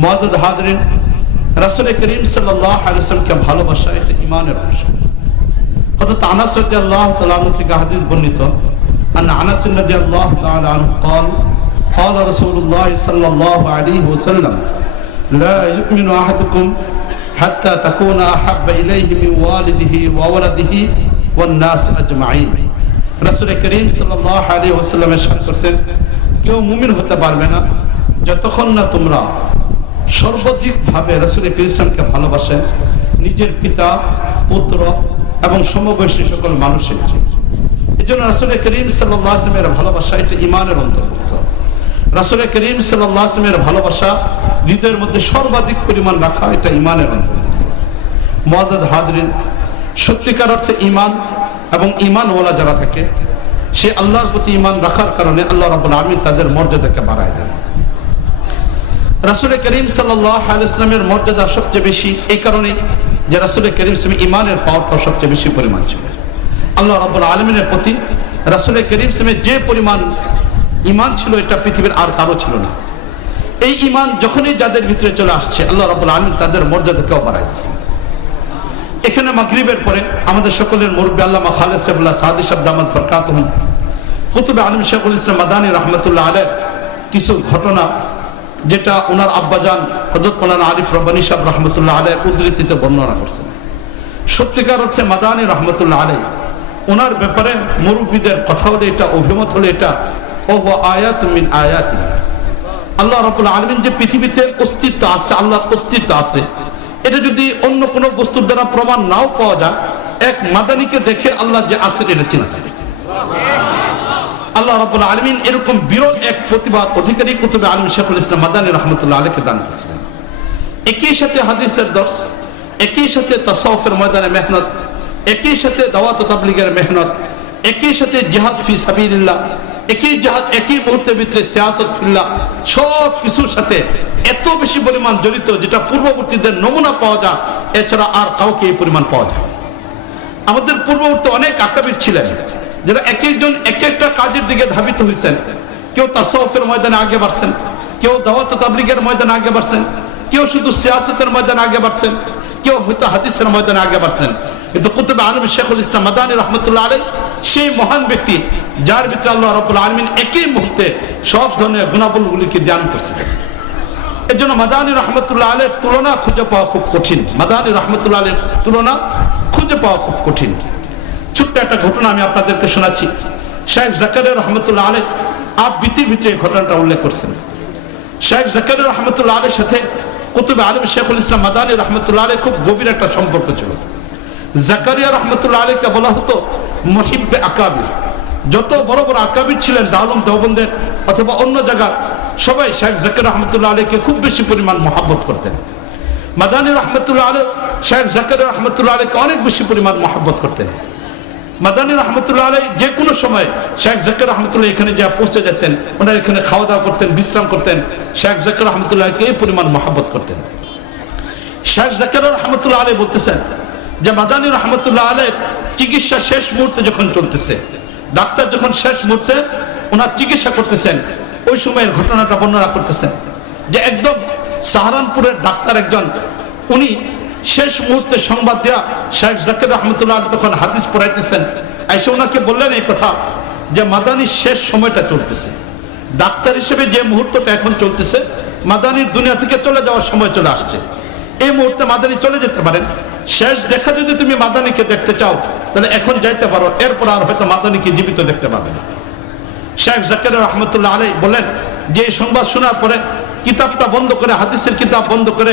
মুআজ্জাজ হাজরিন, রাসূল করিম সাল্লাল্লাহু আলাইহি ওয়াসাল্লামকে ভালোবাসা এটা ঈমানের অংশ। হযরত আনাস রাদিয়াল্লাহু তাআলা আনহু থেকে হাদিস বর্ণিত, আন্না আনাস রাদিয়াল্লাহু তাআলা আনহু قال قال رسول الله صلى الله عليه وسلم لا يؤمن أحدكم حتى تكون أحب إليه من والده وولده والناس أجمعين। রাসূল করিম সাল্লাল্লাহু আলাইহি ওয়াসাল্লাম ইরশাদ করেছেন, কেউ মুমিন হতে পারবে না যতক্ষণ না তোমরা সর্বাধিকভাবে রাসূল করিমকে ভালোবাসে নিজের পিতা, পুত্র এবং সমবয়সী সকল মানুষের চেয়ে। এজন্য রাসূল করিম সাল্লাল্লাহু আলাইহি ওয়াসাল্লামের ভালোবাসা এটা ঈমানের অন্তর্ভুক্ত। রাসূল করিম সাল্লাল্লাহু আলাইহি ওয়াসাল্লামের ভালোবাসা হৃদয়ের মধ্যে সর্বাধিক পরিমাণ রাখা এটা ঈমানের অন্তর্ভুক্ত। মুআজ্জাজ হাজরিন, সত্যিকার অর্থে ঈমান এবং ঈমানওয়ালা যারা থাকে সে আল্লাহর প্রতি ঈমান রাখার কারণে আল্লাহ রাব্বুল আলামিন তাদের মর্যাদাকে বাড়ায় দেন। রাসূল করিম সাল্লাল্লাহু আলাইহি ওয়াসাল্লামের মর্যাদা সবচেয়ে বেশি এই কারণে যে রাসূল করিম সাল্লাল্লাহু ঈমানের পাওয়ারটা সবচেয়ে বেশি পরিমাণ ছিল। আল্লাহ রাব্বুল আলামিনের প্রতি রাসূল করিম সাল্লাল্লাহু যে পরিমাণ ঈমান ছিল এটা পৃথিবীর আর কারো ছিল না। এই ঈমান যখনই যাদের ভিতরে চলে আসছে আল্লাহ রাব্বুল আলামিন তাদের মর্যাদাকেও বাড়ায় দিয়েছেন। এখানে মাগরিবের পরে আমাদের সকলের মুরব্বী আল্লামা খালেদ সাহেবুল্লাহ সাদি সাহেব দামাত বরকাতুহুম কুতুবে আলিম শেখুল ইসলাম মাদানী রাহমাতুল্লাহ আলাইহ কিছু ঘটনা যেটা ওনার আব্বাজান হযরত মাওলানা আরিফ রব্বানী সাহেব রাহমাতুল্লাহ আলাইহ উদ্ধৃতিতে বর্ণনা করছেন। সত্যিকার অর্থে মাদানী রাহমাতুল্লাহ আলাইহ ওনার ব্যাপারে মুরব্বীদের কথা হলে এটা, অভিমত হলে এটা, ওয়া আয়াতুম মিন আয়াতিল্লাহ, আল্লাহ রাব্বুল আলামিন যে পৃথিবীতে অস্তিত্ব আছে, আল্লাহর অস্তিত্ব আছে, এটা যদি অন্য কোনো বস্তুর দ্বারা প্রমাণ নাও পাওয়া যায়, এক মাদানীকে দেখে আল্লাহ যে আছে এটা চেনা যাবে। আল্লাহ রাব্বুল আলামিন এরকম বিরল এক প্রতিভা অধিকারী কুতুবে আলিম শেখুল ইসলাম মাদানী রাহমাতুল্লাহ আলাইহিকে দান করেছিলেন। একই সাথে হাদিসের দর্স, একই সাথে তাসাউফের ময়দানে মেহনত, একই সাথে দাওয়াত ও তাবলীগের মেহনত, একই সাথে জিহাদ ফি সাবিলিল্লাহ, একই জিহাদ, একই মুহূর্তের ভিতরে সিয়াসত ফিল্লাহ, সব কিছুর সাথে এত বেশি পরিমাণ জড়িত যেটা পূর্ববর্তীদের নমুনা পাওয়া যায়, এছাড়া আর কাউকে এই পরিমাণ পাওয়া যায়। আমাদের পূর্ববর্তী অনেক আকাবির ছিলেন যারা এক একজন এক একটা কাজের দিকে ধাবিত হয়েছেন। কেউ তাসাউফের ময়দানে আগে বাড়ছেন, কেউ দাওয়াত ও তাবলীগের ময়দানে আগে বাড়ছেন, কেউ শুধু সিয়াসতের ময়দানে আগে বাড়ছেন, কেউ হয়তো হাদিসের ময়দানে আগে বাড়ছেন। কিন্তু কুতুবে আলিম শেখুল ইসলাম মাদানী রাহমাতুল্লাহ আলাইহ সেই মহান ব্যক্তি যার ভিতরে আল্লাহ রাব্বুল আলামিন একই মুহূর্তে সব ধরনের গুণাবলীগুলিকে দান করেছিলেন। এর জন্য মাদানী রাহমাতুল্লাহ আলাইহির তুলনা খুঁজে পাওয়া খুব কঠিন। মাদানী রাহমাতুল্লাহ আলাইহির তুলনা খুঁজে পাওয়া খুব কঠিন। ছোট্ট একটা ঘটনা আমি আপনাদেরকে শোনাচ্ছি। শেখ জাকারিয়া রহমতুল্লাহ আলাইহ আবৃত্তির ভিতরে ঘটনাটা উল্লেখ করছেন। শেখ জাকারিয়া রহমতুল্লাহ আলাইহির সাথে কুতুবে আলিম শেখুল ইসলাম মাদানী রহমতুল্লাহ আলাইহ খুব গভীর একটা সম্পর্ক ছিল। জাকারিয়া রহমতুল্লাহ আলাইহকে বলা হতো মুহিব্বে আকাবির। যত বড় বড় আকাবির ছিলেন দারুল দেওবন্দের অথবা অন্য জায়গার, সবাই শেখ জাকারিয়া রহমতুল্লাহ আলাইহকে খুব বেশি পরিমাণ মহব্বত করতেন। মাদানী রহমতুল্লাহ আলাইহ শেখ জাকারিয়া রহমতুল্লাহ আলাইহকে অনেক বেশি পরিমাণ মহব্বত করতেন। মাদানী রহমতুল্লাহ আলাইহ যে কোনো সময় শেখ জাকারিয়া রহমতুল্লাহ এখানে যা পৌঁছে যেতেন, ওনারা এখানে খাওয়া দাওয়া করতেন, বিশ্রাম করতেন। শেখ জাকারিয়া রহমতুল্লাহকে এই পরিমাণ মহব্বত করতেন। শেখ জাকারিয়া রহমতুল্লাহ আলাইহ বলতেছেন যে মাদানী রহমতুল্লাহ আলাইহ চিকিৎসা শেষ মুহূর্তে যখন চলতেছে, ডাক্তার যখন শেষ মুহূর্তে ওনার চিকিৎসা করতেছেন, ওই সময়ের ঘটনাটা বর্ণনা করতেছেন যে একদম সাহারানপুরের ডাক্তার একজন, উনি শেষ মুহূর্তে সংবাদ দেয়া শেখ জাকারিয়া রহমতুল্লাহ আলাইহ তখন হাদিস পড়াইতেছেন। এসে ওনাকে বললেন এই কথা যে মাদানীর শেষ সময়টা চলতেছে, ডাক্তার হিসেবে যে মুহূর্তটা এখন চলতেছে, মাদানীর দুনিয়া থেকে চলে যাওয়ার সময় চলে আসছে। এই মুহূর্তে মাদানী চলে যেতে পারেন। শেষ দেখা যদি তুমি মাদানীকে দেখতে চাও তাহলে এখন যাইতে পারো, এরপর আর হয়তো মাদানীকে জীবিত দেখতে পাবে না। শেখ জাকারিয়া রহমতুল্লাহ আলাইহ বলেন যে এই সংবাদ শোনার পরে কিতাবটা বন্ধ করে, হাদিসের কিতাব বন্ধ করে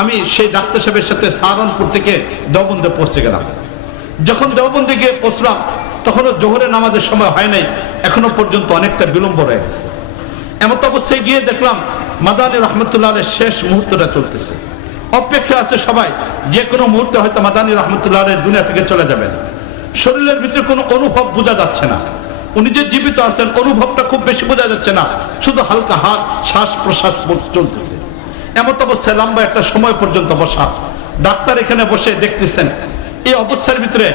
আমি সেই ডাক্তার সাহেবের সাথে সাহারানপুর থেকে দেওবন্দে পৌঁছে গেলাম। যখন দেওবন্দে গিয়ে পৌঁছলাম তখনও জোহরের নামাজের সময় হয় নাই, এখনো পর্যন্ত অনেকটা বিলম্ব রয়ে গেছে। এমত অবস্থায় গিয়ে দেখলাম মাদানী রহমতুল্লাহ আলাইহ শেষ মুহূর্তটা চলতেছে। অপেক্ষা আছে সবাই, যে কোনো মুহূর্তে হয়তো মাদানী রহমতুল্লাহ আলাইহ দুনিয়া থেকে চলে যাবেন। শরীরের ভিতরে কোনো অনুভব বোঝা যাচ্ছে না, উনি যে জীবিত আছেন অনুভবটা খুব বেশি বোঝা যাচ্ছে না, শুধু হালকা হাত শ্বাস প্রশ্বাস চলতেছে। এমত অবস্থায় লম্বা একটা সময় পর্যন্ত বসা, ডাক্তার এখানে বসে দেখতেছেন। এই অবস্থার ভিতরে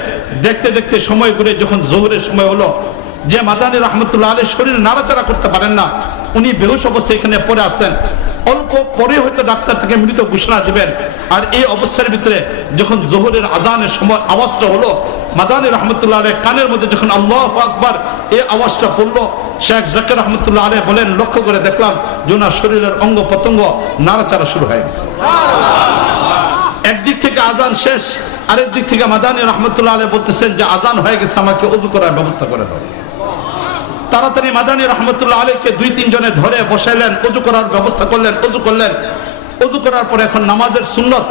দেখতে দেখতে সময় ঘুরে যখন জোহরের সময় হলো, যে মাদানী রহমতুল্লাহ আলাইহ শরীর নাড়াচাড়া করতে পারেন না, উনি বেহুশ অবস্থায় এখানে পড়ে আছেন। অল্প পরে হয়তো ডাক্তার থেকে মৃত ঘোষণা দিবেন। আর এই অবস্থার ভিতরে যখন জোহরের আজানের সময় আওয়াজটা হলো, মাদানী রহমতুল্লাহ আলাইহির কানের মধ্যে যখন আল্লাহু আকবার এই আওয়াজটা পড়লো, শেখ জাকির রহমতুল্লাহ আলাইহি বলেন, লক্ষ্য করে দেখলাম যে ওনার শরীরের অঙ্গ প্রত্যঙ্গ নাড়াচাড়া শুরু হয়ে গেছে। একদিক থেকে আজান শেষ, আরেক দিক থেকে মাদানী রহমতুল্লাহ আলাইহি বলতেছেন যে আজান হয়ে গেছে, আমাকে ওযু করার ব্যবস্থা করে দাও। তাড়াতাড়ি মাদানী রহমতুল্লাহ আলাইহিকে 2-3 জনে ধরে বসাইলেন, ওযু করার ব্যবস্থা করলেন, ওযু করলেন। ওযু করার পরে এখন নামাজের সুন্নত,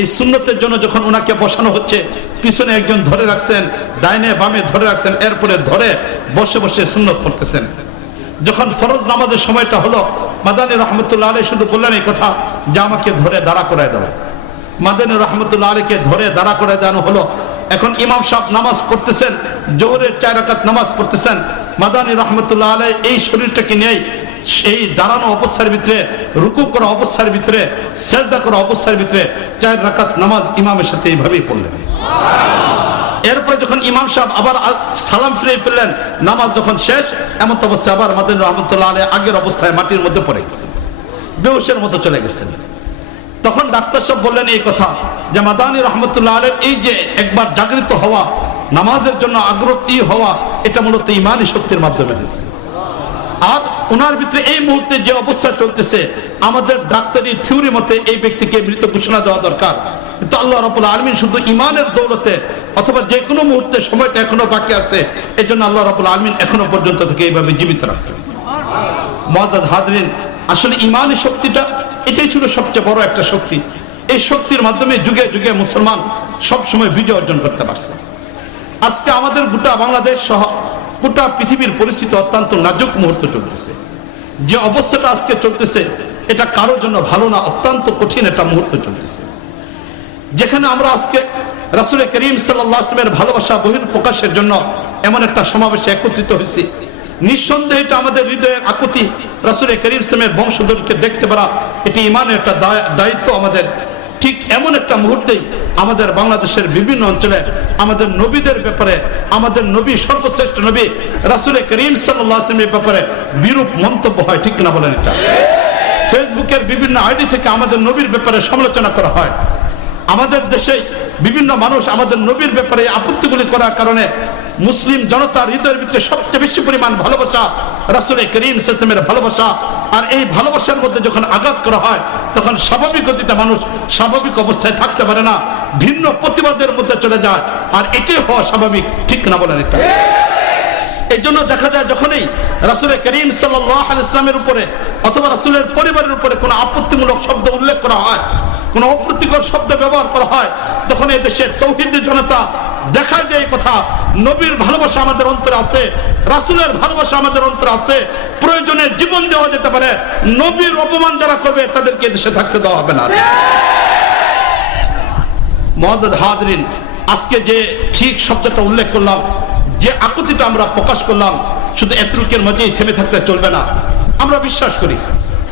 এই সুন্নতের জন্য যখন ওনাকে বসানো হচ্ছে, পিছনে একজন ধরে রাখছেন, ডাইনে বামে ধরে রাখছেন, এরপরে ধরে বসে বসে সুন্নত পড়তেছেন। যখন ফরজ নামাজের সময়টা হলো, মাদানী রহমতুল্লাহ আলাইহি শুধু বললেন এই কথা যে আমাকে ধরে দাঁড়া করায় দাও। মাদানী রহমতুল্লাহ আলাইহিকে ধরে দাঁড়া করে দেওয়ানো হলো। এখন ইমাম সাহেব নামাজ পড়তেছেন, জোহরের 4 রাকাত নামাজ পড়তেছেন। মাদানী রহমতুল্লাহ আলাইহি এই শরীরটাকে নিয়ে সেই দাঁড়ানো অবস্থার ভিতরে, রুকু করা অবস্থার ভিতরে, সেজদা করা অবস্থার ভিতরে 4 রাকাত নামাজ ইমামের সাথে এইভাবেই পড়লেন। এরপরে যখন ইমাম সাহেব আবার সালাম ফিরিয়ে ফেললেন, নামাজ যখন শেষ, এমন অবস্থায় আবার মাদানী রহমতুল্লাহ আলাইহি আগের অবস্থায় মাটির মধ্যে পড়ে গেছেন, বেহুশের মতো চলে গেছেন। তখন ডাক্তার সাহেব বললেন এই কথা যে মাদানী রহমতুল্লাহ আলাইহির এই যে একবার জাগৃত হওয়া, নামাজের জন্য আগ্রহী হওয়া, এটা মূলত ঈমানী শক্তির মাধ্যমে হয়েছে। আর ওনার ভিতরে এই মুহূর্তে যে অবস্থা চলতেছে, আমাদের ডাক্তারি থিওরি মতে এই ব্যক্তিকে মৃত ঘোষণা দেওয়া দরকার, কিন্তু আল্লাহ রাব্বুল আলামিন শুধু ঈমানের দৌলতে অথবা যে কোনো মুহূর্তে সময়টা এখনো বাকি আছে, এই জন্য আল্লাহ রাব্বুল আলামিন এখনো পর্যন্ত থেকে এইভাবে জীবিত রাখছেন। মুআজ্জাজ হাজরিন, আসলে ঈমানী শক্তিটা এটাই ছিল সবচেয়ে বড় একটা শক্তি। এই শক্তির মাধ্যমে যুগে যুগে মুসলমান সবসময় বিজয় অর্জন করতে পারছে। আজকে আমাদের গোটা বাংলাদেশ সহ গোটা পৃথিবীর পরিস্থিতি অত্যন্ত নাজুক মুহূর্ত চলতেছে। যে অবস্থাটা আজকে চলতেছে, এটা কারোর জন্য ভালো না, অত্যন্ত কঠিন একটা মুহূর্ত চলতেছে। যেখানে আমরা আজকে রাসূল করিম সাল্লাল্লাহু আলাইহি ওয়াসাল্লামের ভালোবাসা বহির প্রকাশের জন্য এমন একটা সমাবেশে একত্রিত হয়েছি, নিঃসন্দেহে এটা আমাদের হৃদয়ের আকুতি। রাসূল করিম সাল্লাল্লাহু আলাইহি বংশধরকে দেখতে পারা এটি ঈমানের একটা দায়িত্ব আমাদের। ঠিক এমন একটা মুহূর্তেই আমাদের বাংলাদেশের বিভিন্ন অঞ্চলে আমাদের নবীদের ব্যাপারে, আমাদের নবী সর্বশ্রেষ্ঠ নবী রাসূল করিম সাল্লাল্লাহু আলাইহি ওয়াসাল্লামের ব্যাপারে বিরূপ মন্তব্য হয়, ঠিক না বলেন? এটা ফেসবুকের বিভিন্ন আইডি থেকে আমাদের নবীর ব্যাপারে সমালোচনা করা হয়। আমাদের দেশে বিভিন্ন মানুষ আমাদের নবীর ব্যাপারে আপত্তিগুলি করার কারণে মুসলিম জনতার হৃদয়ের ভিতরে সবচেয়ে বেশি পরিমাণ ভালোবাসা রাসূল করিম সাল্লাল্লাহু আলাইহি ওয়াসাল্লামের ভালোবাসা। আর এই ভালোবাসার মধ্যে যখন আঘাত করা হয়, তখন স্বাভাবিক গতিতে মানুষ স্বাভাবিক অবস্থায় থাকতে পারে না, ভিন্ন প্রতিবাদের মধ্যে চলে যায়। আর এটাই হওয়া স্বাভাবিক, ঠিক না বলেন? এটা এই জন্য দেখা যায় যখনই রাসূল করিম সাল্লাল্লাহু আলাইহি ওয়াসাল্লামের উপরে অথবা রাসূলের পরিবারের উপরে কোনো আপত্তিমূলক শব্দ উল্লেখ করা হয়, কোনো অপ্রীতিকর শব্দ ব্যবহার করা হয়, তখন এই দেশের তৌহিদি জনতা দেখা যায় কথা, নবীর ভালোবাসা আমাদের অন্তরে আছে, রাসূলের ভালোবাসা আমাদের অন্তরে আছে, প্রয়োজনে জীবন দেওয়া যেতে পারে, নবীর অপমান যারা করবে তাদেরকে দেশে থাকতে দেওয়া হবে না। মুআজ্জাজ হাজরিন, আজকে যে ঠিক শব্দটা উল্লেখ করলাম, যে আকুতিটা আমরা প্রকাশ করলাম, শুধু এতটুকুর মধ্যেই থেমে থাকলে চলবে না। আমরা বিশ্বাস করি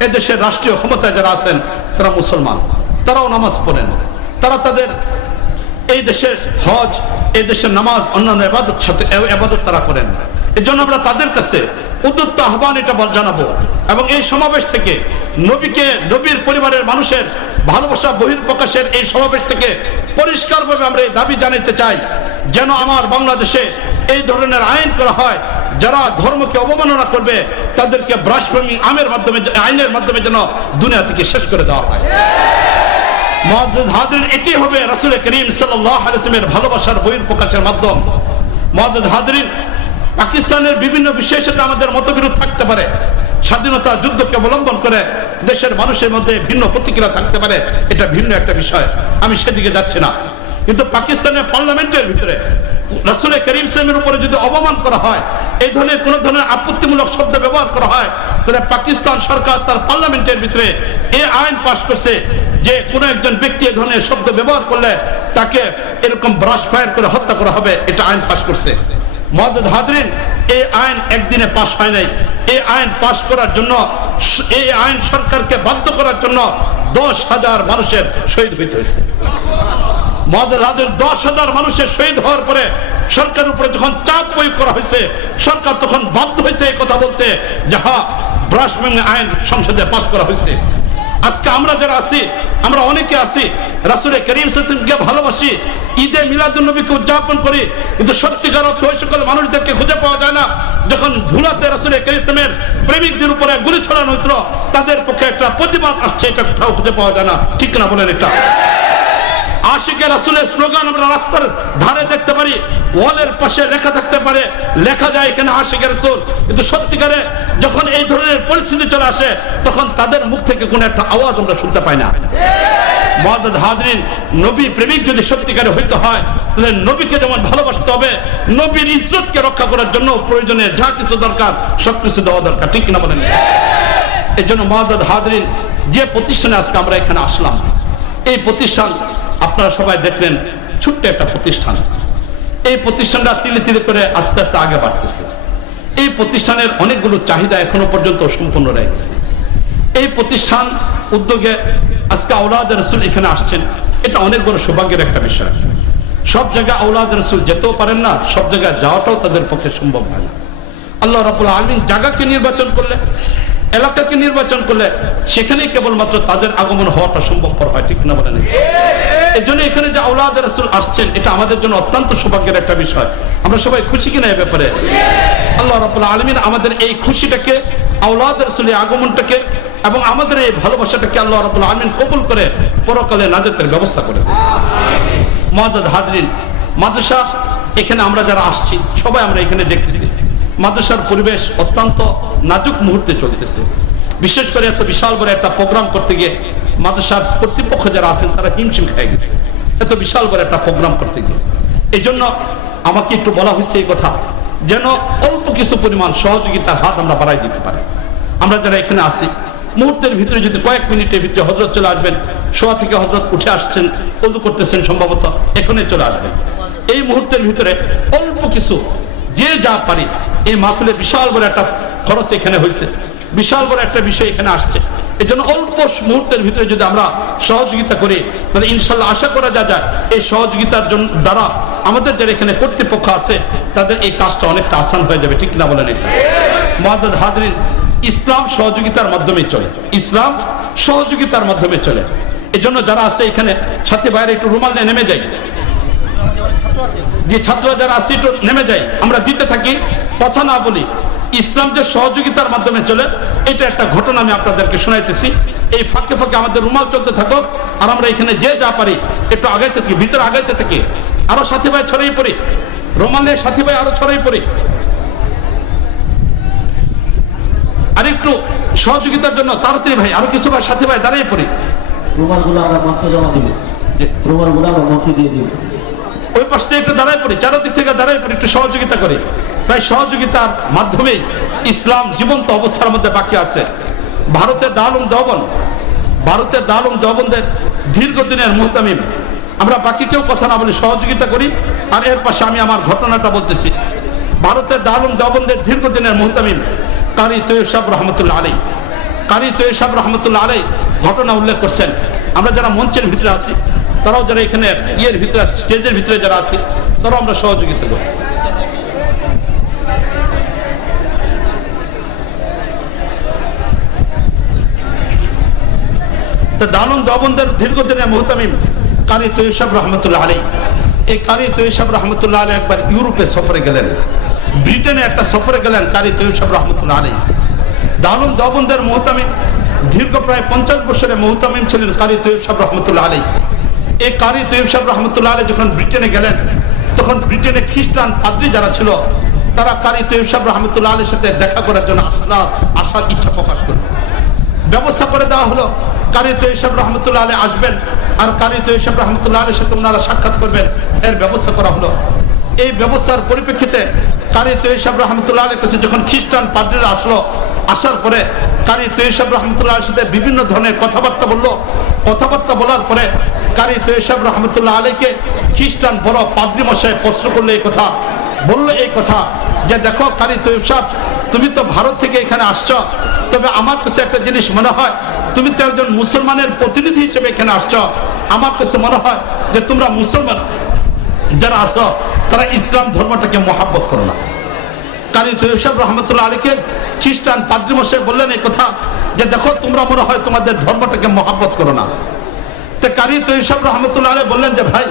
এদেশের রাষ্ট্রীয় ক্ষমতায় যারা আছেন তারা মুসলমান, তারাও নামাজ পড়েন, তারা তাদের এই দেশের হজ, এই দেশের নামাজ, অন্যান্য ইবাদত সাথে ইবাদত তারা করেন। এজন্য আমরা তাদের কাছে উদ্যত আহ্বান এটা জানাবো এবং এই সমাবেশ থেকে নবীকে, নবীর পরিবারের মানুষের ভালোবাসা বহির প্রকাশের এই সমাবেশ থেকে পরিষ্কারভাবে আমরা এই দাবি জানাতে চাই যেন আমার বাংলাদেশে এই ধরনের আইন করা হয়, যারা ধর্মকে অবমাননা করবে তাদেরকে ব্লাসফেমি আইনের মাধ্যমে যেন দুনিয়া থেকে শেষ করে দেওয়া হয়। মুআজ্জাজ হাজরিন, এটি হবে রাসূল করিম সাল্লাল্লাহু আলাইহি ওয়াসাল্লামের ভালোবাসার বহির প্রকাশের মাধ্যম। মুআজ্জাজ হাজরিন, পাকিস্তানের বিভিন্ন বিষয়ের সাথে আমাদের মতবিরোধ থাকতে পারে, স্বাধীনতা যুদ্ধকে অবলম্বন করে দেশের মানুষের মধ্যে ভিন্ন প্রতিক্রিয়া থাকতে পারে, এটা ভিন্ন একটা বিষয়, আমি সেদিকে যাচ্ছি না। কিন্তু পাকিস্তানের পার্লামেন্টের ভিতরে রাসূল করিম সাল্লাল্লাহু আলাইহি ওয়াসাল্লামের উপরে যদি অপমান করা হয়, এই ধরনের কোন ধরনের আপত্তিমূলক শব্দ ব্যবহার করা হয়, তাহলে পাকিস্তান সরকার তার পার্লামেন্টের ভিতরে এই আইন পাস করছে যে কোন একজন ব্যক্তি এই ধরনের শব্দ ব্যবহার করলে তাকে এরকম ব্রাশ ফায়ার করে হত্যা করা হবে, এটা আইন পাস করছে। মুআজ্জাজ হাজরিন, এই আইন একদিনে পাস হয় নাই। এই আইন পাস করার জন্য, এই আইন সরকারকে বাধ্য করার জন্য 10,000 মানুষের শহীদ হইতে হয়েছে। মুআজ্জাজ হাজরিন, 10,000 মানুষের শহীদ হওয়ার পরে সরকারের উপরে যখন চাপ প্রয়োগ করা হয়েছে, সরকার তখন বাধ্য হয়েছে এই কথা বলতে যে হ্যাঁ, ব্লাসফেমি আইন সংসদে পাস করা হয়েছে। আজকে আমরা যারা আছি, আমরা অনেকে আছি রাসূল করিম সাল্লাল্লাহু আলাইহি ওয়াসাল্লামকে ভালোবাসি, ঈদে মিলাদুন নবীকে উদযাপন করি, কিন্তু সত্যিকার অর্থে ওই সকল মানুষদেরকে খুঁজে পাওয়া যায় না যখন ভুলাতে রাসূল করিম সাল্লাল্লাহু আলাইহি ওয়াসাল্লামের প্রেমিকদের উপরে গুলি ছড়ানো হয়েছিল, তাদের পক্ষে একটা প্রতিবাদ আসছে, এটা কোথাও খুঁজে পাওয়া যায় না। ঠিক না বলেন? এটা আশিকে রাসূলের স্লোগান আমরা রাস্তার ধারে দেখতে পারি, ওয়ালের পাশে লেখা থাকতে পারে, লেখা যায় এখানে আশিকে রাসূল, কিন্তু সত্যিকারে যখন এই ধরনের পরিস্থিতি চলে আসে তখন তাদের মুখ থেকে কোনো একটা আওয়াজ আমরা শুনতে পাই না। মুআজ্জাজ হাজরিন, নবী প্রেমিক যদি সত্যিকারে হইতে হয় তাহলে নবীকে যেমন ভালোবাসতে হবে, নবীর ইজ্জতকে রক্ষা করার জন্য প্রয়োজনে যা কিছু দরকার সবকিছু দেওয়া দরকার। ঠিক না বলেন? এই জন্য মুআজ্জাজ হাজরিন, যে প্রতিষ্ঠানে আজকে আমরা এখানে আসলাম, এই প্রতিষ্ঠান আপনারা সবাই দেখলেন ছোট্ট একটা প্রতিষ্ঠান। এই প্রতিষ্ঠানটা তিলে তিলে করে আস্তে আস্তে আগে বাড়তেছে। এই প্রতিষ্ঠানের অনেকগুলো চাহিদা এখনো পর্যন্ত সম্পূর্ণ রয়ে গেছে। এই প্রতিষ্ঠান উদ্যোগে আজকে আওলাদ রাসূল এখানে আসছেন, এটা অনেক বড় সৌভাগ্যের একটা বিষয়। সব জায়গায় আওলাদ রাসূল যেতেও পারেন না, সব জায়গায় যাওয়াটাও তাদের পক্ষে সম্ভব হয় না। আল্লাহ রাব্বুল আলামিন জায়গাকে নির্বাচন করলে, এলাকাকে নির্বাচন করলে সেখানেই কেবলমাত্র তাদের আগমন হওয়াটা সম্ভবপর হয়। ঠিক না বলেন? এই জন্য এখানে যে আওলাদ রাসূল আসছেন এটা আমাদের জন্য অত্যন্ত সৌভাগ্যের একটা বিষয়। আমরা সবাই খুশি কিনা এ ব্যাপারে? আল্লাহ রাব্বুল আলামিন আমাদের এই খুশিটাকে, আওলাদ রাসূলের আগমনটাকে এবং আমাদের এই ভালোবাসাটাকে আল্লাহ রাব্বুল আলামিন কবুল করে পরকালে নাজাতের ব্যবস্থা করে দেন। মুআজ্জাজ হাজরিন, মাদ্রাসা এখানে আমরা যারা আসছি সবাই আমরা এখানে দেখতেছি মাদ্রাসার পরিবেশ অত্যন্ত নাজুক মুহূর্তে চলতেছে। বিশেষ করে এত বিশাল বড় একটা প্রোগ্রাম করতে গিয়ে মাদ্রাসার কর্তৃপক্ষ যারা আছেন তারা হিমশিম খেয়ে গেছে, এত বিশাল বড় একটা প্রোগ্রাম করতে গিয়ে। এই জন্য আমাকে একটু বলা হয়েছে এই কথা, যেন অল্প কিছু পরিমাণ সহযোগিতার হাত আমরা বাড়াই দিতে পারি। আমরা যারা এখানে আছি মুহূর্তের ভিতরে যদি কয়েক মিনিটের ভিতরে হযরত চলে আসবেন, শোয়া থেকে হযরত উঠে আসছেন, ওযু করতেছেন, সম্ভবত এখনই চলে আসবেন। এই মুহূর্তের ভিতরে অল্প কিছু যে যা পারি, এই মাহফিলের বিশাল বড় একটা খরচ এখানে হয়েছে, বিশাল বড় একটা বিষয় এখানে আসছে। এই জন্য অল্প মুহূর্তের ভিতরে যদি আমরা সহযোগিতা করি তাহলে ইনশাল্লাহ আশা করা যায় এই সহযোগিতার জন্য দ্বারা আমাদের যারা এখানে কর্তৃপক্ষ আছে তাদের এই কাজটা অনেকটা আসান হয়ে যাবে। ঠিক না বলেন? এটা মুআজ্জাজ হাজরিন, ইসলাম সহযোগিতার মাধ্যমে চলে, ইসলাম সহযোগিতার মাধ্যমে চলে। এই জন্য যারা আছে এখানে সাথী ভাইরা একটু রুমাল নিয়ে নেমে যাই, যে ছাত্র যারা আছে একটু নেমে যাই, আমরা দিতে থাকি, কথা না বলি। ইসলাম যে সহযোগিতার মাধ্যমে চলে এটা একটা ঘটনা আমি আপনাদেরকে শোনাইতেছি। এই ফাঁকে ফাঁকে আমাদের রুমাল চলতে থাকুক আর আমরা এখানে যে যা পারি একটু আগাইতে থাকি, ভিতরে আগাইতে থাকি, আরো সাথী ভাই ছড়াই পড়ি, রুমালে সাথী ভাই আরো ছড়াই পড়ি। আর একটু সহযোগিতার জন্য তাড়াতাড়ি ভাই আরো কিছু ভাই সাথী ভাই দাঁড়িয়ে পড়ি। রুমালগুলো আমরা মঞ্চে জমা দিব, রুমালগুলো আমরা মঞ্চে দিয়ে দিব। ওই পাশ থেকে একটু দাঁড়ায় পড়ি, চারদিক থেকে দাঁড়ায় পড়ি, একটু সহযোগিতা করি ভাই। সহযোগিতার মাধ্যমে ইসলাম জীবন্ত অবস্থার মধ্যে বাকি আছে। ভারতের দারুল দেওবন্দের দীর্ঘদিনের মুহতামিম, আমরা বাকি কেউ কথা না বলি, সহযোগিতা করি। আর এর পাশে আমি আমার ঘটনাটা বলতেছি। ভারতের দারুল দেওবন্দের দীর্ঘদিনের মুহতামিম কারি তৈয়ব সাহেব রহমতুল্লাহ আলাইহি, কারি তৈয়ব সাহেব রহমতুল্লাহ আলাইহি ঘটনা উল্লেখ করছেন। আমরা যারা মঞ্চের ভিতরে আছি তারাও যারা এখানে ইয়ের ভিতরে স্টেজের ভিতরে যারা আছি তারাও আমরা সহযোগিতা করি। দারুল দেওবন্দের দীর্ঘদিনের মুহতামিম কারি তৈয়ব সাহেব রহমতুল্লাহ আলাইহি, এই কারি তৈয়ব সাহেব রহমতুল্লাহ আলাইহি একবার ইউরোপে সফরে গেলেন, ব্রিটেনে একটা সফরে গেলেন কারি তৈয়ব সাহেব রহমতুল্লাহ আলাইহি। দারুল দেওবন্দের মুহতামিম দীর্ঘ প্রায় 50 বছরের মুহতামিম ছিলেন কারি তৈয়ব সাহেব রহমতুল্লাহ আলাইহি। এই কারি তৈয়ব সাহেব রহমতুল্লাহ আলাইহি যখন ব্রিটেনে গেলেন তখন ব্রিটেনে খ্রিস্টান পাদ্রী যারা ছিল তারা কারি তৈয়ব সাহেব রহমতুল্লাহ আলাইহির সাথে দেখা করার জন্য আসার ইচ্ছা প্রকাশ করল। ব্যবস্থা করে দেওয়া হলো কারি তৈয়ব সাহেব রহমতুল্লাহ আলাইহি আসবেন আর কারি তৈয়ব সাহেব রহমতুল্লাহ আলাইহির সাথে ওনারা সাক্ষাৎ করবেন, এর ব্যবস্থা করা হলো। এই ব্যবস্থার পরিপ্রেক্ষিতে কারি তৈয়ব সাহেব রহমতুল্লাহ আলাইহির কাছে যখন খ্রিস্টান পাদ্রীরা আসলো, আসার পরে কারি তৈয়ব সাহেব রহমতুল্লাহ আলাইহির সাথে বিভিন্ন ধরনের কথাবার্তা বললো। কথাবার্তা বলার পরে কারি তৈয়ব সাহেব রহমতুল্লাহ আলাইহিকে খ্রিস্টান বড় পাদ্রী মশাই প্রশ্ন করলো, এই কথা বললো, এই কথা যে দেখো কারি তৈয়ব সাহেব, তুমি তো ভারত থেকে এখানে আসছো, তবে আমার কাছে একটা জিনিস মনে হয়, তুমি তো একজন মুসলমানের প্রতিনিধি হিসেবে এখানে আসছো, আমার কাছে মনে হয় যে তোমরা মুসলমান যারা আসো তারা ইসলাম ধর্মটাকে মহাব্বত করো না। কারি তৈয়ব সাহেব রহমতুল্লাহ আলীকে খ্রিস্টান পাদ্রী মশাই বললেন এই কথা যে দেখো তোমরা মনে হয় তোমাদের ধর্মটাকে মহাব্বত করো না। তো কারি তৈয়ব সাহেব রহমতুল্লাহ আলী বললেন যে ভাই,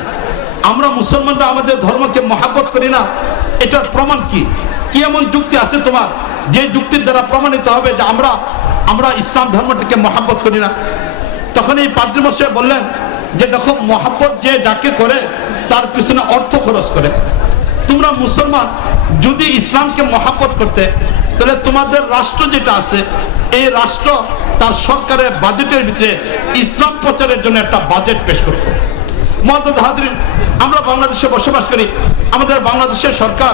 আমরা মুসলমানরা আমাদের ধর্মকে মহাব্বত করি না, এটার প্রমাণ কি? কি এমন যুক্তি আছে তোমার যে যুক্তির দ্বারা প্রমাণিত হবে যে আমরা ইসলাম ধর্মটাকে মহাব্বত করি না? তখন এই পাদ্রী মশাই বললেন যে দেখো, মহাব্বত যে যাকে করে তার পিছনে অর্থ খরচ করে। তোমরা মুসলমান যদি ইসলামকে মহাব্বত করতে, তাহলে তোমাদের রাষ্ট্র যেটা আছে এই রাষ্ট্র তার সরকারের বাজেটের ভিতরে ইসলাম প্রচারের জন্য একটা বাজেট পেশ করতো। মুআজ্জাজ হাজরিন, আমরা বাংলাদেশে বসবাস করি। আমাদের বাংলাদেশের সরকার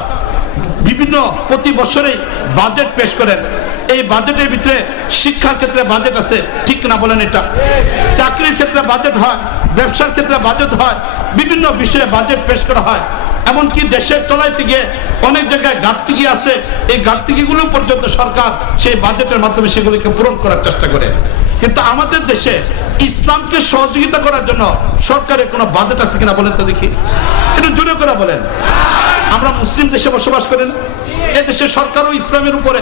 বিভিন্ন প্রতি বছরেই বাজেট পেশ করেন। এই বাজেটের ভিতরে শিক্ষার ক্ষেত্রে বাজেট আছে, ঠিক না বলেন? এটা চাকরির ক্ষেত্রে বাজেট হয়, ব্যবসার ক্ষেত্রে বাজেট হয়, বিভিন্ন বিষয়ে বাজেট পেশ করা হয়। এমনকি দেশের তলাইতে গিয়ে অনেক জায়গায় ঘাটতি আছে, এই ঘাটতিগুলো পর্যন্ত সরকার সেই বাজেটের মাধ্যমে সেগুলিকে পূরণ করার চেষ্টা করে। কিন্তু আমাদের দেশে ইসলামকে সহযোগিতা করার জন্য সরকারের কোনো বাজেট আছে কিনা বলেন তো দেখি, একটু জোরে করে বলেন। আমরা মুসলিম দেশে বসবাস করেন, এই দেশের সরকারও ইসলামের উপরে,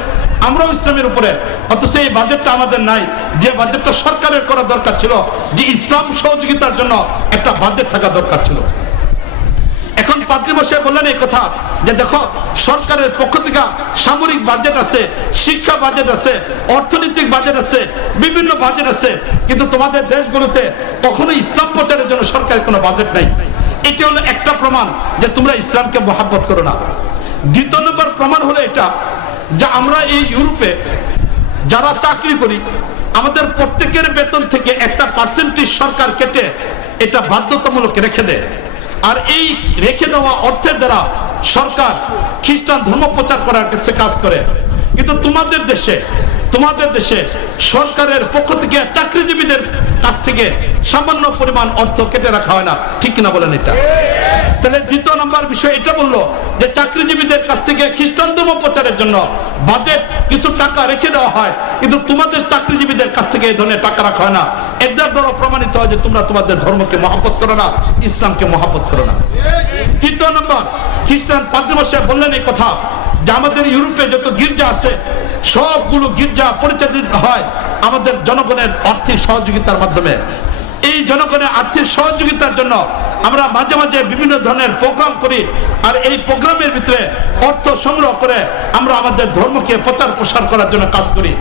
আমরাও ইসলামের উপরে, অথচ এই বাজেটটা আমাদের নাই। যে বাজেটটা সরকারের করা দরকার ছিল, যে ইসলাম সহযোগিতার জন্য একটা বাজেট থাকা দরকার ছিল। এখন পাদ্রী মশাই বললেন এই কথা যে দেখো, সরকারের পক্ষ থেকে সামরিক বাজেট আছে, শিক্ষা বাজেট আছে, অর্থনৈতিক বাজেট আছে, বিভিন্ন বাজেট আছে, কিন্তু তোমাদের দেশগুলোতে কখনো ইসলাম প্রচারের জন্য সরকারের কোনো বাজেট নাই। এটা হলো একটা প্রমাণ যে তোমরা ইসলামকে মহাব্বত করো না। দ্বিতীয় নম্বর প্রমাণ হলো এটা যে আমরা এই ইউরোপে যারা চাকরি করি, আমাদের প্রত্যেকের বেতন থেকে একটা পার্সেন্টেজ সরকার কেটে এটা বাধ্যতামূলক রেখে দেয়। আর এই রেখে দেওয়া অর্থের দ্বারা সরকার খ্রিস্টান ধর্ম প্রচার করার কাছে কাজ করে। কিন্তু তোমাদের দেশে সরকারের পক্ষ থেকে চাকরিজীবীদের কাছ থেকে সামান্য পরিমাণ অর্থ কেটে রাখা হয় না, ঠিক কিনা বলেন? এটা তাহলে দ্বিতীয় নম্বর বিষয় এটা বললো যে চাকরিজীবীদের কাছ থেকে খ্রিস্টান ধর্ম প্রচারের জন্য বাজেট কিছু টাকা রেখে দেওয়া হয়, কিন্তু তোমাদের চাকরিজীবীদের কাছ থেকে এই ধরনের টাকা রাখা হয় না। এর দ্বারা প্রমাণিত হয় যে তোমরা তোমাদের ধর্মকে মহাব্বত করো না, ইসলামকে মহাব্বত করো না। তৃতীয় নম্বর, খ্রিস্টান পাদ্রী মশাই বললেন এই কথা যে আমাদের ইউরোপে যত গির্জা আছে সবগুলো গির্জা পরিচালিত হয় আমাদের জনগণের আর্থিক সহযোগিতার মাধ্যমে। এই জনগণের আর্থিক সহযোগিতার জন্য আমরা মাঝে মাঝে বিভিন্ন ধরনের প্রোগ্রাম করি, আর এই প্রোগ্রামের ভিতরে অর্থ সংগ্রহ করে আমরা আমাদের ধর্মকে প্রচার প্রসার করার জন্য কাজ করি।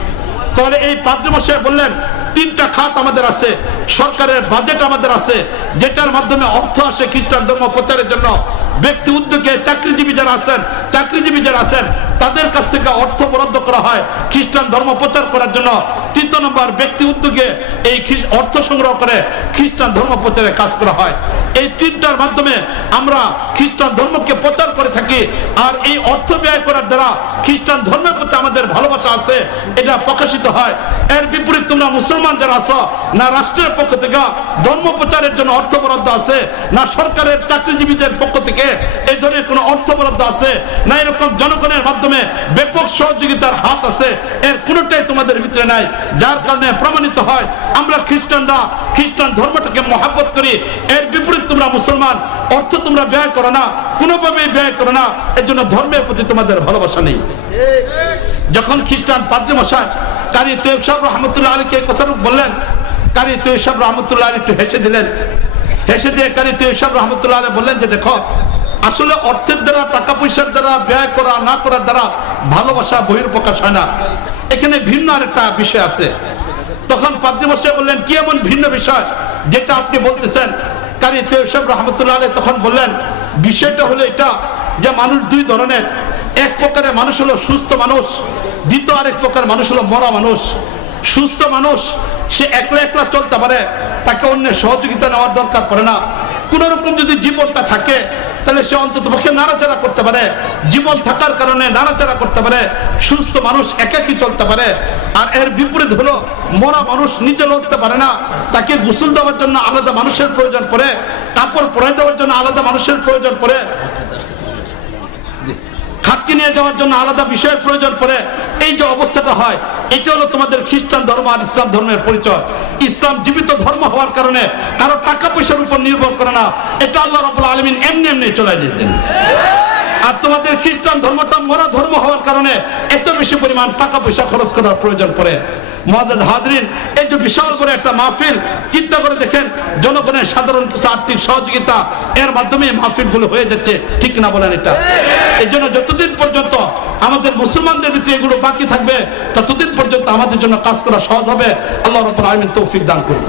তাহলে এই পাদ্রী মশাই বললেন তিনটা খাত আমাদের আছে, সরকারের বাজেট আমাদের আছে, যেটার মাধ্যমে অর্থ আসে খ্রিস্টান ধর্ম প্রচারের জন্য। ব্যক্তি উদ্যোগে চাকরিজীবী যারা আছেন তাদের কাছ থেকে অর্থ বরাদ্দ করা হয় খ্রিস্টান ধর্ম প্রচার করার জন্য। তৃতীয় নম্বর, ব্যক্তি উদ্যোগে এই অর্থ সংগ্রহ করে খ্রিস্টান ধর্ম প্রচারে কাজ করা হয়। এই তিনটার মাধ্যমে আমরা খ্রিস্টান ধর্মকে প্রচার করে থাকি। আর এই অর্থ ব্যয় করার দ্বারা খ্রিস্টান ধর্মের প্রতি আমাদের ভালোবাসা আছে, এটা প্রকাশিত হয়। এর বিপরীত তোমরা মুসলমান যারা আছো, না রাষ্ট্রের পক্ষ থেকে ধর্ম প্রচারের জন্য অর্থ বরাদ্দ আছে, না সরকারের চাকরিজীবীদের পক্ষ থেকে এই ধরনের কোনো অর্থ বরাদ্দ আছে, না এরকম জনগণের মাধ্যমে ব্যাপক সহযোগিতার হাত আছে, এর কোনোটাই তোমাদের ভিতরে নাই। যার কারণে প্রমাণিত হয় আমরা খ্রিস্টানরা খ্রিস্টান ধর্মটাকে মহাব্বত করি। এর বিপরীত তোমরা মুসলমান, অর্থ তোমরা ব্যয় করো না, কোনোভাবেই ব্যয় করো না, এর জন্য ধর্মের প্রতি তোমাদের ভালোবাসা নেই। যখন খ্রিস্টান পাদ্রী মশাই কারি তৈয়ব সাহেব রহমতুল্লাহ আলীকে কথাটুকু বললেন, কারি তৈয়ব সাহেব রহমতুল্লাহ আলী একটু হেসে দিলেন। হেসে দিয়ে কারি তৈয়ব সাহেব রহমতুল্লাহ আলী বললেন যে দেখো, আসলে অর্থের দ্বারা, টাকা পয়সার দ্বারা, ব্যয় করা না করার দ্বারা ভালোবাসা বহির্প্রকাশ হয় না, এখানে ভিন্ন আরেকটা বিষয় আছে। তখন পাদ্রী মশাই বললেন কি এমন ভিন্ন বিষয় যেটা আপনি বলতেছেন? কারি তৈয়ব সাহেব রহমতুল্লাহ আলী তখন বললেন বিষয়টা হলো এটা যে মানুষ দুই ধরনের। এক প্রকারের মানুষ হলো সুস্থ মানুষ, দ্বিতীয় আরেক প্রকার মানুষ হলো মরা মানুষ। সুস্থ মানুষ সে একলা একলা চলতে পারে, তাকে অন্যের সহযোগিতা নেওয়ার দরকার পড়ে না। কোন রকম যদি জীবনটা থাকে তাহলে সে অন্তত পক্ষে নাড়াচাড়া করতে পারে, জীবন থাকার কারণে নাড়াচাড়া করতে পারে। সুস্থ মানুষ একাকী চলতে পারে। আর এর বিপরীত হলো মরা মানুষ নিজে লড়তে পারে না, তাকে গোসল দেওয়ার জন্য আলাদা মানুষের প্রয়োজন পড়ে, কাপড় পরাই দেওয়ার জন্য আলাদা মানুষের প্রয়োজন পড়ে, খাটকে নিয়ে যাওয়ার জন্য আলাদা বিষয়ের প্রয়োজন পড়ে। এই যে অবস্থাটা হয়, এটা হলো তোমাদের খ্রিস্টান ধর্ম আর ইসলাম ধর্মের পরিচয়। ইসলাম জীবিত ধর্ম হওয়ার কারণে কারো টাকা পয়সার উপর নির্ভর করে না, এটা আল্লাহ রাব্বুল আলামিন এমনি এমনি চলে যেতেন। আর তোমাদের খ্রিস্টান ধর্মটা মরা ধর্ম হওয়ার কারণে এত বেশি পরিমাণ টাকা পয়সা খরচ করার প্রয়োজন পড়ে। মুআজ্জাজ হাজরিন, এই যে বিশাল করে একটা মাহফিল, চিন্তা করে দেখেন জনগণের সাধারণ কিছু আর্থিক সহযোগিতা এর মাধ্যমে মাহফিল গুলো হয়ে যাচ্ছে, ঠিক না বলেন? এটা এই জন্য যতদিন পর্যন্ত আমাদের মুসলমানদের ভিতরে এগুলো বাকি থাকবে ততদিন পর্যন্ত আমাদের জন্য কাজ করা সহজ হবে। আল্লাহ রাব্বুল আলামিন তৌফিক দান করুন।